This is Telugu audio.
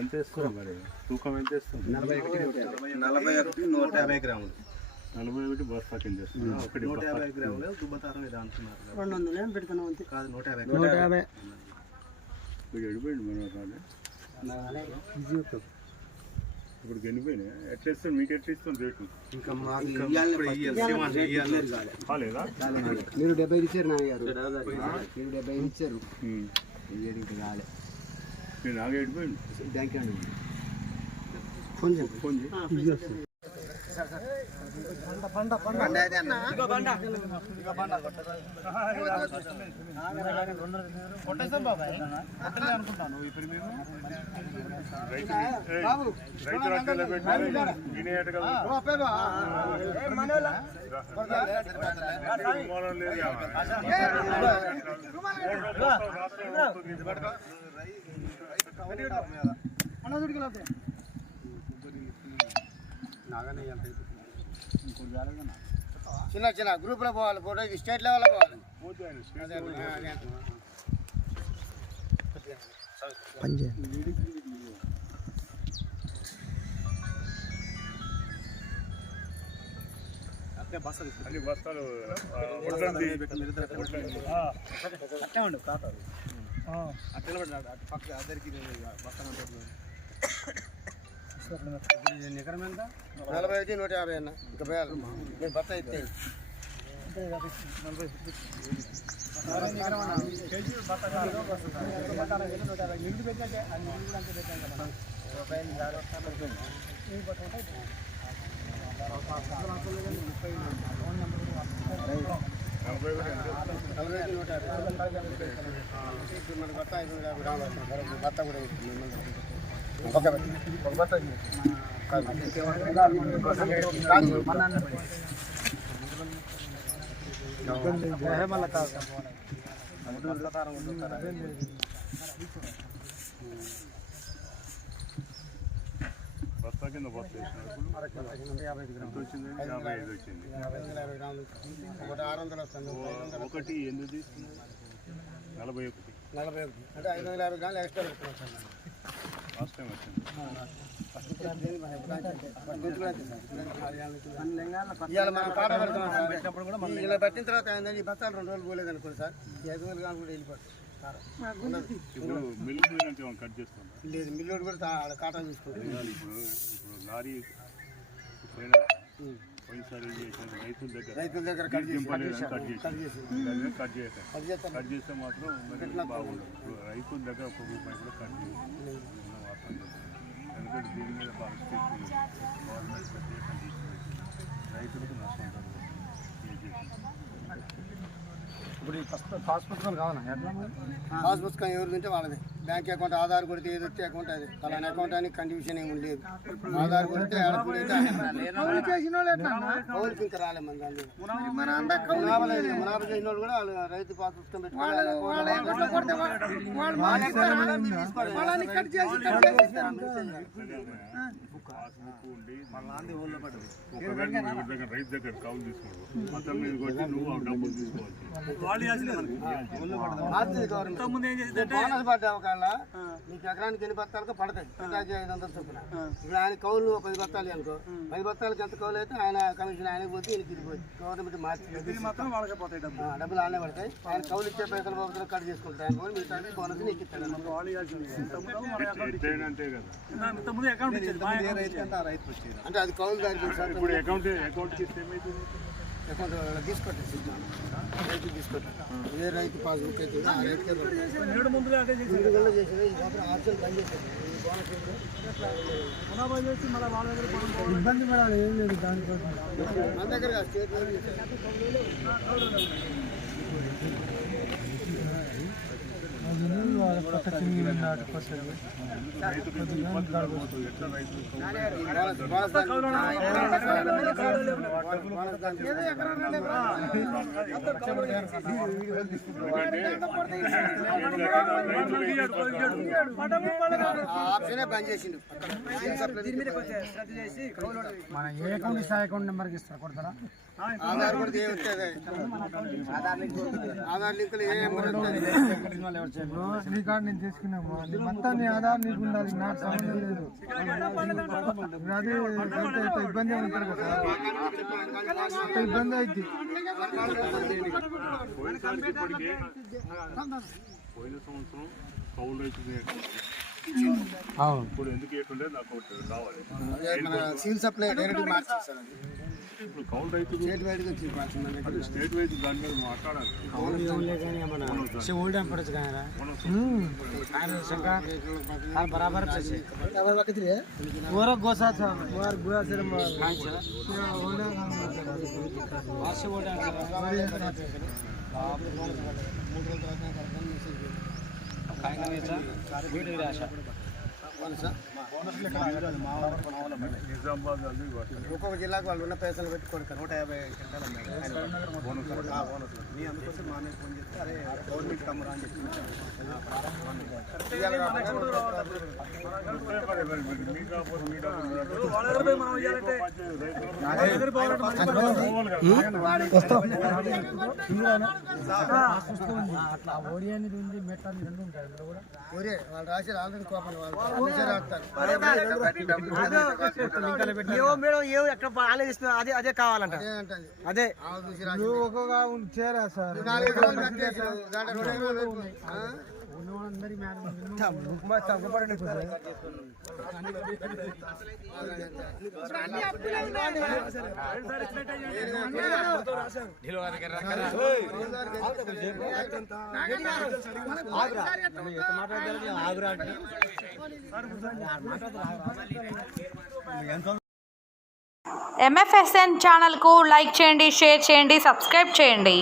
ఎంత వేస్తున్నాం మరి తూకం ఎంత వేస్తుంది? 41 150 గ్రాములు. 41 బస్తా కింద చేస్తున్నా. 150 గ్రాములు దుబ్బత 60 అంటున్నారు. 200 ఏం పెడతాను అంతే కాదు 150. ఇప్పుడు ఎడిపోయింది మన కాదు ఇప్పుడు గెలిపోయినా ఎట్లా ఇస్తాను మీకు ఎట్లా ఇస్తాను రేటు ఇంకా కాలేదా? మీరు 75 ఇచ్చారు నాన్నగారు, మీరు 75 ఇచ్చారు, ఇంకా కాలే. నేను నాగా ఎడిపోయింది బ్యాంక్ ఫోన్ ఫోన్ చేసి అనుకుంటాను. ఇప్పుడు మేము చిన్న చిన్న గ్రూప్లో పోవాలి, ఫోటో స్టేట్ లెవెల్లో పోవాలి. అన్ని బస్తాలు అట్టే ఉండు కాదు అట్టే పక్క అద్దరికి ఎకరం ఎంత? 45 150 అన్న. ఇంకా పోయాలి నేను బత్త ఎత్తే మన బత్త 550 గ్రాములు బత్త కూడా బస్తా కింద బస్తా వేసినప్పుడు 55 గ్రాములు వచ్చింది 55 వచ్చింది. 50 గ్రాములు ఒకటి 600 వస్తుంది. ఒకటి ఎందుకు తీసుకున్నారు? 41 అంటే 550 గ్రాములు ఎక్స్ట్రా పెట్టుకోవచ్చు. లాస్ట్ టైం వచ్చింది. ఇవాళ మనం కాట పెడుతున్నాం కూడా ఇలా పెట్టిన తర్వాత ఏంటంటే ఈ బత్తాలు 2 రోజులు పోలేదు అనుకోండి సార్, 500 గ్రాములు కూడా వెళ్ళిపోతుంది. ఇప్పుడు మిల్లు కట్ చేస్తాం లేదు, మిల్లు కూడా కాటా చూసుకుంటుంది. ఇప్పుడు లారీ రైతుల దగ్గర కట్ చేస్తే మాత్రం బాగుండదు. రైతుల దగ్గర ఒక్క రూపాయి కూడా కట్ చేయాలి. ఎందుకంటే దీని మీద బాగా స్ట్రిక్ట్ గవర్నమెంట్ రైతులకు నష్టం జరుగుతుంది. ఇప్పుడు ఈ పాస్ పుస్తకం కావాలా? పాస్ పుస్తకం ఎవరు తింటే వాళ్ళది. బ్యాంక్ అకౌంట్ ఆధార్ కొడితే ఏది వచ్చే అకౌంట్ అది అలానే అకౌంట్ అని కండిషన్ ఏమి లేదు. ఆధార్ కొడితే కౌలుకి ఇంకా రాలే మన దాన్ని. మునాభా చేసిన వాళ్ళు కూడా వాళ్ళు రైతు పాస్ పుస్తకం పెట్టుకోవాలి. రైతు దగ్గర కౌలు తీసుకోవడం మొత్తం మీద కొట్టి నువ్వు డబ్బులు తీసుకోవాలి. బోనస్ పడ్డా ఒకవేళ నీకు ఎకరానికి 8 బత్తాలకు పడతాయి. 500 చొప్పున. ఇప్పుడు ఆయన కౌలు 10 బత్తాలు అనుకో, 10 బత్తాలకి ఎంత కౌలు అయితే ఆయన కమిషన్ ఆయనకి పోతే ఈయనకి ఇది పోతుంది. గవర్నమెంట్ మార్చి డబ్బులు ఆనే పడతాయి. ఆయన కౌలు ఇచ్చే పైసలు బాబుతో కట్ చేసుకుంటారు. ఆయన కూడా మిగతా బోనస్ నీకు ఇస్తాడు. అంటే అది కౌలు దానికి ఇప్పుడు అకౌంట్ తీసుకోండి సిస్టమ్ రైతు తీసుకోండి. ఏ రైతు పాస్బుక్ అయితే ఆ రైతుకే చేసేది. ఈ మాత్రం ఆప్షన్ బంద్ చేసేది. ఇబ్బంది పడాలి ఏం లేదు దానికోసం. మన దగ్గర స్టేట్ ఆప్షనే బంద్ చేసిండు. మన ఏ అకౌంట్ ఇస్తా అకౌంట్ నెంబర్కి ఇస్తారు కొడతారా? ఆధార్ కూడా వస్తుంది. ఆధార్ లింకులు ఏ నెంబర్ వస్తుంది? నీ కార్డు నేను చేసుకున్నాము మొత్తం నీ ఆధార్ నీకు ఉండాలి, నాకు సంబంధం లేదు. అదే ఇబ్బంది ఉంటారు కదా, ఇబ్బంది అయింది. పోయిన సంవత్సరం కౌలు రైతు ఇప్పుడు ఎందుకు ఏటుండే నాకు కావాలి. సివిల్ సప్లై డైరెక్ట్ మార్చారు సార్. ఇప్పుడు కౌలు రైతు స్టేట్ వైజ్ దాని మీద మాట్లాడాలి. बराबर गोसा నిజామాబాద్ ఒక్కొక్క జిల్లాకు వాళ్ళు ఉన్న పైసలు పెట్టుకోండి 150 క్వింటాల మీ అందుకోసం మా అనేది ఫోన్ చేస్తే అరే గవర్నమెంట్ కమ్మరా అని చెప్పి అట్లా ఓడి అనేది ఉంది, మెట్ట అనేది రెండు ఉంటాయి. ఒరే వాళ్ళు రాశారు ఆల్రెడీ కోపం వాళ్ళు రాస్తారు. అదే కావాలంట. అదే ఒక్కొక్క చేరా సార్ MFSN ఛానల్కు లైక్ చేయండి, షేర్ చేయండి, సబ్స్క్రైబ్ చేయండి.